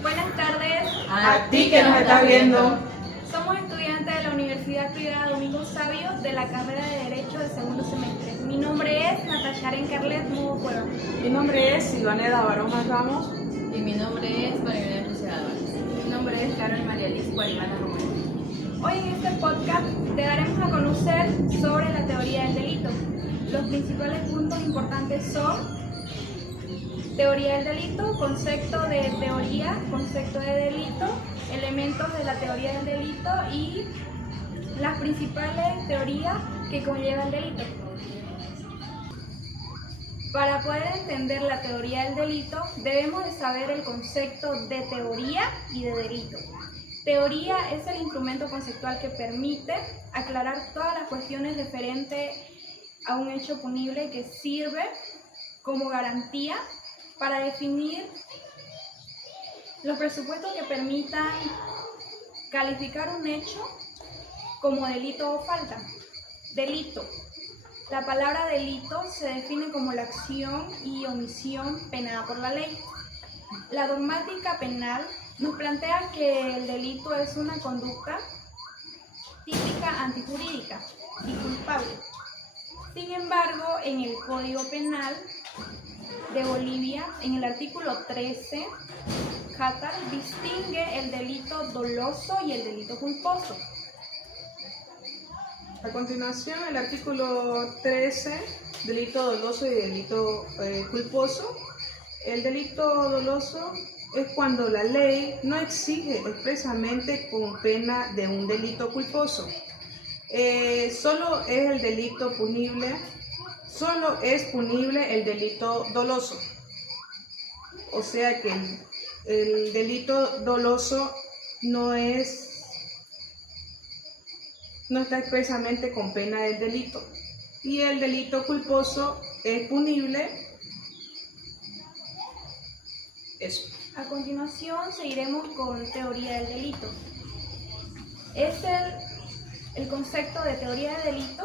Buenas tardes. A ti que nos estás viendo. Somos estudiantes de la Universidad Privada Domingo Sabio de la carrera de Derecho del segundo semestre. Mi nombre es Natasharen Carlet Mugo Cueva. Mi nombre es Silvaneda Barón Ramos. Y mi nombre es María Lucia Álvarez. Mi nombre es Carol María Liz Guarimana Romero. Hoy en este podcast te daremos a conocer sobre la teoría del delito. Los principales puntos importantes son teoría del delito, concepto de teoría, concepto de delito, elementos de la teoría del delito y las principales teorías que conlleva el delito. Para poder entender la teoría del delito, debemos de saber el concepto de teoría y de delito. Teoría es el instrumento conceptual que permite aclarar todas las cuestiones referentes a un hecho punible que sirve como garantía para definir los presupuestos que permitan calificar un hecho como delito o falta. Delito. La palabra delito se define como la acción y omisión penada por la ley. La dogmática penal nos plantea que el delito es una conducta típica antijurídica y culpable. Sin embargo, en el Código Penal de Bolivia, en el artículo 13, Catal distingue el delito doloso y el delito culposo. A continuación, el artículo 13, delito doloso y delito culposo. El delito doloso es cuando la ley no exige expresamente con pena de un delito culposo. Solo es punible el delito doloso. O sea que el delito doloso no está expresamente con pena del delito. Y el delito culposo es punible. Eso. A continuación seguiremos con teoría del delito. El concepto de teoría del delito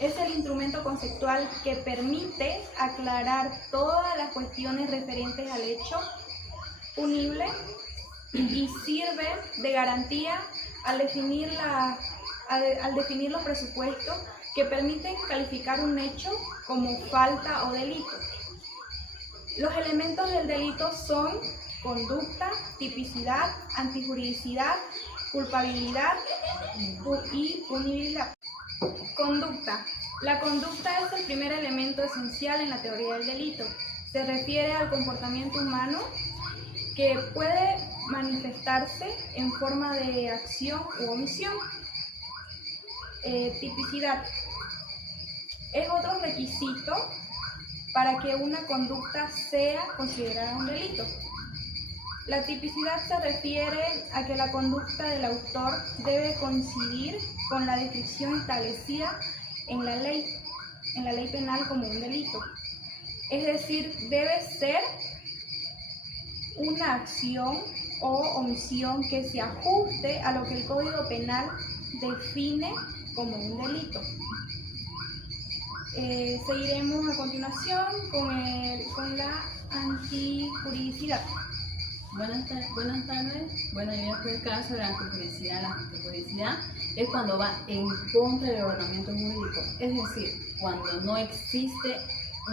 es el instrumento conceptual que permite aclarar todas las cuestiones referentes al hecho punible y sirve de garantía al definir los presupuestos que permiten calificar un hecho como falta o delito. Los elementos del delito son conducta, tipicidad, antijuridicidad, culpabilidad y punibilidad. Conducta. La conducta es el primer elemento esencial en la teoría del delito. Se refiere al comportamiento humano que puede manifestarse en forma de acción u omisión. Tipicidad. Es otro requisito para que una conducta sea considerada un delito. La tipicidad se refiere a que la conducta del autor debe coincidir con la descripción establecida en la ley penal como un delito. Es decir, debe ser una acción o omisión que se ajuste a lo que el Código Penal define como un delito. Seguiremos a continuación con la antijuridicidad. Buenas tardes. Bueno, yo voy a explicar sobre la antijuridicidad. La antijuridicidad es cuando va en contra del ordenamiento jurídico, es decir, cuando no existe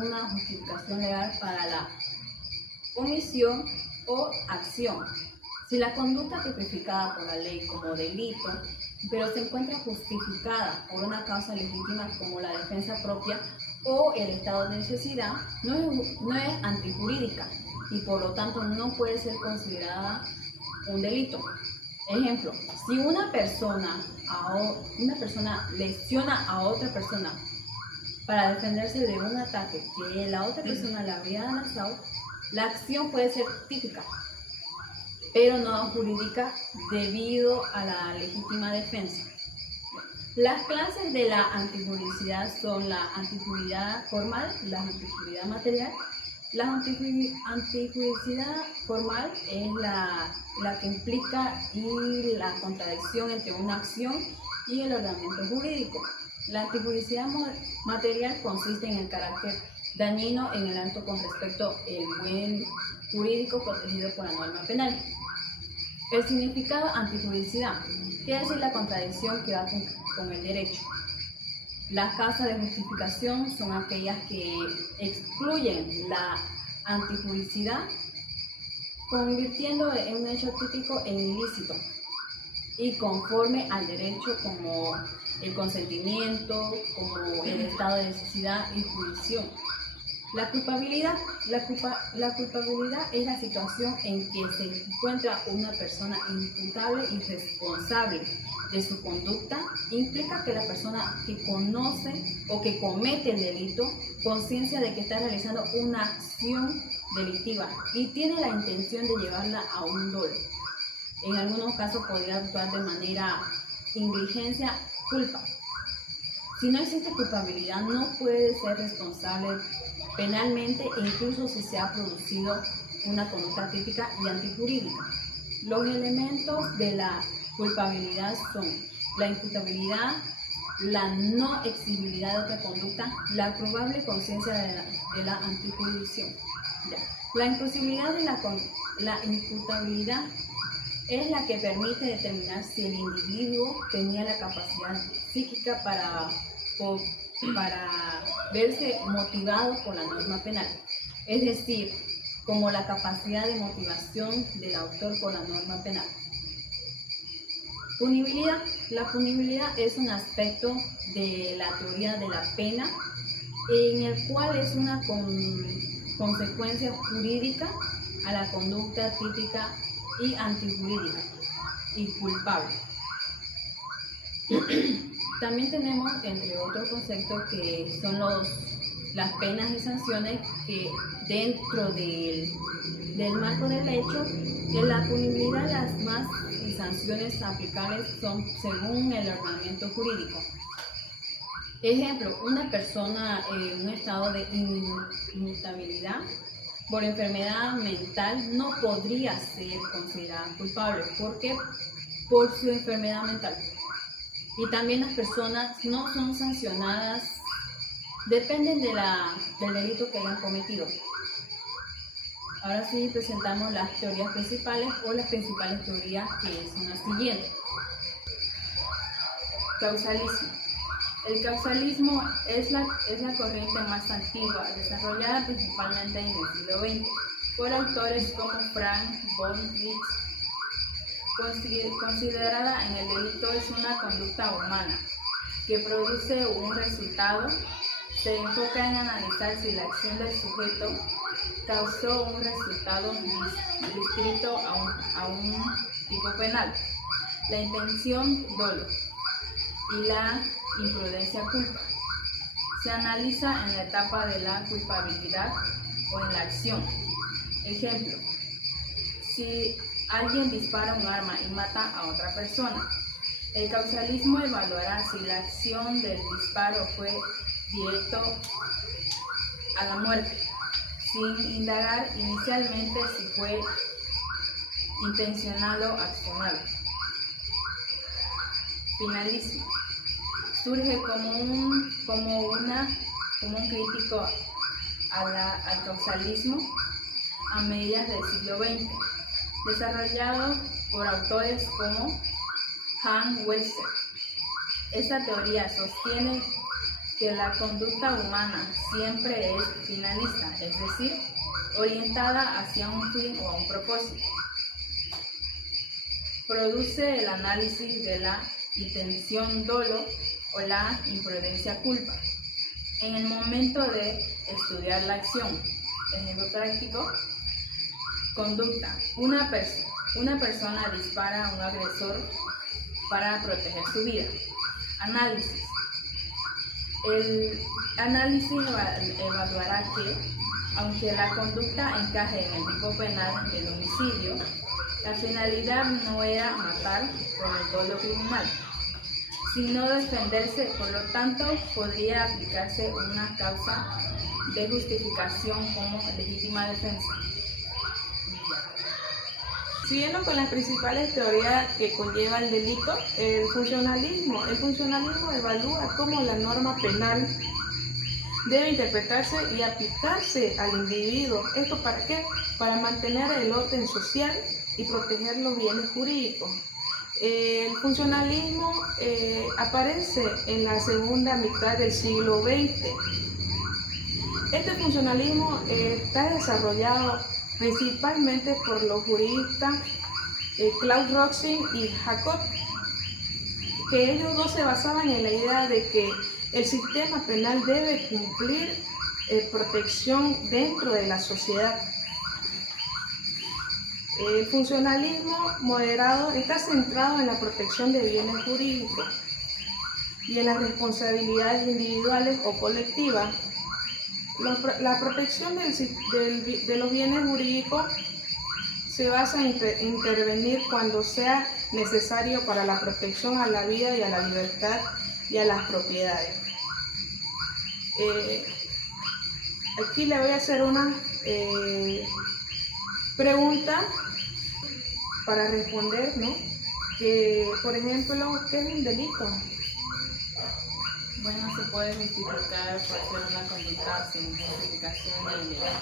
una justificación legal para la omisión o acción. Si la conducta es tipificada por la ley como delito, pero se encuentra justificada por una causa legítima como la defensa propia o el estado de necesidad, no es antijurídica y por lo tanto no puede ser considerada un delito. Ejemplo, si una persona lesiona a otra persona para defenderse de un ataque que la otra persona le habría lanzado, la acción puede ser típica, pero no jurídica debido a la legítima defensa. Las clases de la antijuridicidad son la antijuridicidad formal, la antijuridicidad material. La antijuridicidad formal es la que implica la contradicción entre una acción y el ordenamiento jurídico. La antijuridicidad material consiste en el carácter dañino en el acto con respecto al buen jurídico protegido por la norma penal. El significado antijuricidad quiere decir la contradicción que va con el derecho. Las causas de justificación son aquellas que excluyen la antijuricidad, convirtiendo en un hecho típico en ilícito y conforme al derecho, como el consentimiento, como el estado de necesidad y jurisdicción. La culpabilidad es la situación en que se encuentra una persona imputable y responsable de su conducta. Implica que la persona que conoce o que comete el delito, conciencia de que está realizando una acción delictiva y tiene la intención de llevarla a un dolo. En algunos casos podría actuar de manera indigencia, culpa. Si no existe culpabilidad, no puede ser responsable penalmente, e incluso si se ha producido una conducta típica y antijurídica. Los elementos de la culpabilidad son la imputabilidad, la no exigibilidad de otra conducta, la probable conciencia de la antijurisdicción. La imposibilidad de la imputabilidad es la que permite determinar si el individuo tenía la capacidad psíquica para verse motivado por la norma penal, es decir, como la capacidad de motivación del autor por la norma penal. Punibilidad. La punibilidad es un aspecto de la teoría de la pena en el cual es una consecuencia jurídica a la conducta típica y antijurídica y culpable. También tenemos, entre otros conceptos, que son las penas y sanciones, que dentro del marco del hecho, en la punibilidad, las más y sanciones aplicables son según el ordenamiento jurídico. Ejemplo, una persona en un estado de inmutabilidad por enfermedad mental no podría ser considerada culpable. ¿Por qué? Por su enfermedad mental. Y también las personas no son sancionadas, dependen del delito que hayan cometido. Ahora sí presentamos las teorías principales o las principales teorías, que son las siguientes. Causalismo. El causalismo es la corriente más antigua, desarrollada principalmente en el siglo XX por autores como Frank von Liszt. Considerada en el delito es una conducta humana que produce un resultado. Se enfoca en analizar si la acción del sujeto causó un resultado distinto a un tipo penal, la intención dolo y la imprudencia culpa. Se analiza en la etapa de la culpabilidad o en la acción. Ejemplo, si alguien dispara un arma y mata a otra persona, el causalismo evaluará si la acción del disparo fue directo a la muerte, sin indagar inicialmente si fue intencional o accional. Finalismo. Surge como un crítico al causalismo a mediados del siglo XX, desarrollado por autores como Hans Webster. Esta teoría sostiene que la conducta humana siempre es finalista, es decir, orientada hacia un fin o a un propósito. Produce el análisis de la intención dolo o la imprudencia culpa en el momento de estudiar la acción. Ejemplo práctico: conducta. Una persona dispara a un agresor para proteger su vida. Análisis. El análisis evaluará que, aunque la conducta encaje en el tipo penal del homicidio, la finalidad no era matar por el dolo criminal, sino defenderse. Por lo tanto, podría aplicarse una causa de justificación como legítima defensa. Siguiendo con las principales teorías que conlleva el delito, el funcionalismo. El funcionalismo evalúa cómo la norma penal debe interpretarse y aplicarse al individuo. ¿Esto para qué? Para mantener el orden social y proteger los bienes jurídicos. El funcionalismo aparece en la segunda mitad del siglo XX. Este funcionalismo está desarrollado principalmente por los juristas Claude Roxin y Jacob, que ellos dos se basaban en la idea de que el sistema penal debe cumplir protección dentro de la sociedad. El funcionalismo moderado está centrado en la protección de bienes jurídicos y en las responsabilidades individuales o colectivas. La protección de los bienes jurídicos se basa en intervenir cuando sea necesario para la protección a la vida y a la libertad y a las propiedades. Aquí le voy a hacer una pregunta para responder, ¿no? Por ejemplo, ¿qué es un delito? Bueno, se puede justificar por ser una conducta sin justificación ilegal.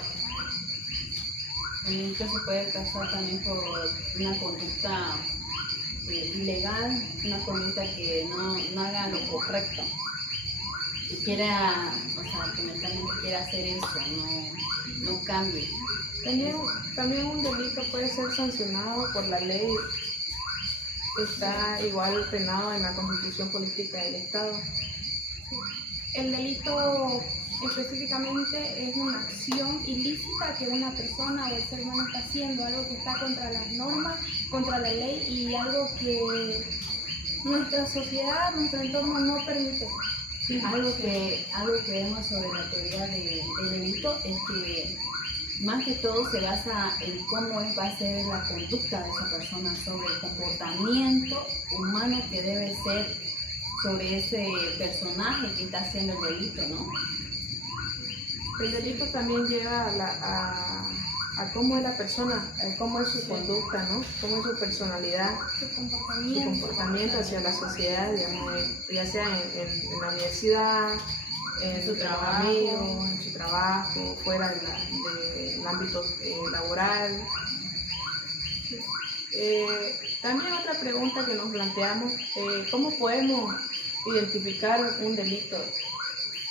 El delito se puede causar también por una conducta ilegal, una conducta que no haga lo correcto, que quiera, o sea, que mentalmente quiera hacer eso, no cambie. También un delito puede ser sancionado por la ley. Está igual penado en la Constitución Política del Estado. El delito específicamente es una acción ilícita que una persona o el ser humano está haciendo, algo que está contra las normas, contra la ley y algo que nuestra sociedad, nuestro entorno no permite. Algo que vemos sobre la teoría del delito es que más que todo se basa en cómo va a ser la conducta de esa persona, sobre el comportamiento humano que debe ser sobre ese personaje que está haciendo el delito, ¿no? El delito también lleva a cómo es la persona, cómo es su conducta, ¿no? Cómo es su personalidad, Su su comportamiento hacia la sociedad, digamos, ya sea en la universidad, en su trabajo, amigos, en su trabajo, fuera del ámbito laboral. También otra pregunta que nos planteamos, ¿cómo podemos identificar un delito?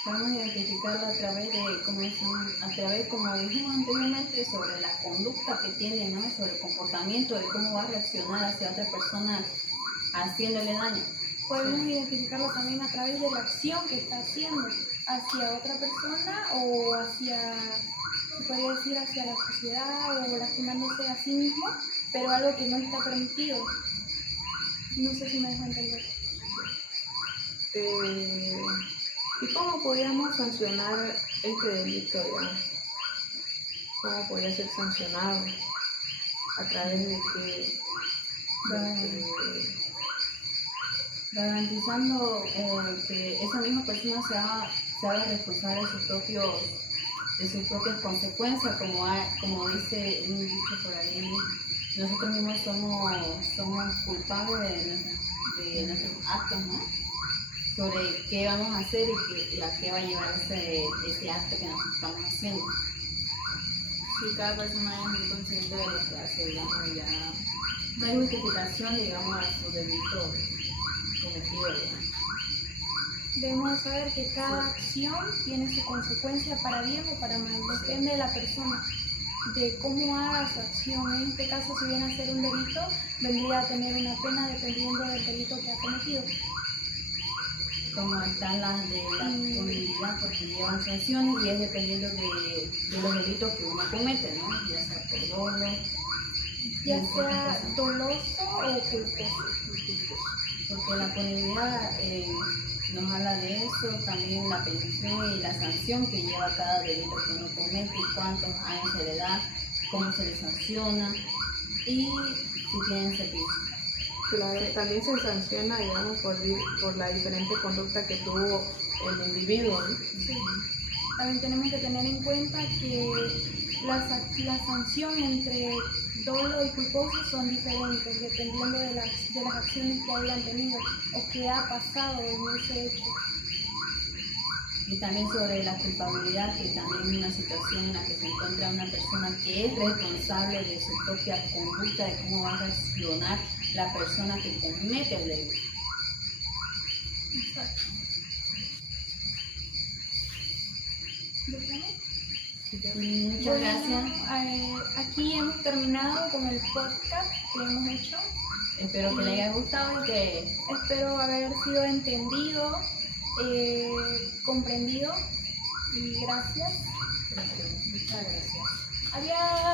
Podemos identificarlo a través de, como dijimos anteriormente, sobre la conducta que tiene, ¿no? Sobre el comportamiento, de cómo va a reaccionar hacia otra persona haciéndole daño. Podemos identificarlo también a través de la acción que está haciendo hacia otra persona o hacia, se podría decir, hacia la sociedad o lastimándose a sí mismo, pero algo que no está permitido. No sé si me dejo entender. ¿Y cómo podríamos sancionar este delito, digamos? ¿Cómo podría ser sancionado? ¿A través de qué? Garantizando que esa misma persona se haga responsable de sus propias consecuencias, como dice un dicho por ahí, nosotros mismos somos culpables de nuestros actos, ¿no? Sobre qué vamos a hacer y a qué va a llevar ese acto que nosotros estamos haciendo. Si cada persona es muy consciente de lo que hace, digamos, ya no hay justificación, digamos, a su delito cometido, digamos. Debemos de saber que cada acción tiene su consecuencia para bien o para mal, depende de la persona, de cómo haga su acción. En este caso, si viene a ser un delito, vendría a tener una pena dependiendo del delito que ha cometido. Como están las de la punibilidad, porque llevan sanciones y es dependiendo de los delitos que uno comete, ¿no? Ya sea por dolo, Ya sea doloso o culposo. porque la punibilidad nos habla de eso, también la pensión y la sanción que lleva cada delito que uno comete y cuántos años se le da, cómo se le sanciona y si tienen servicio. Claro, también se sanciona, digamos, por la diferente conducta que tuvo el individuo, ¿no? Sí. También tenemos que tener en cuenta que la sanción entre dolo y culposo son diferentes dependiendo de las acciones que hayan tenido o que ha pasado en ese hecho. Y también sobre la culpabilidad, que también es una situación en la que se encuentra una persona que es responsable de su propia conducta, de cómo va a reaccionar la persona que comete el delito. Exacto. Muchas gracias. Aquí hemos terminado con el podcast que hemos hecho. Espero que les haya gustado y que Espero haber sido entendido, comprendido y gracias. muchas gracias. Adiós.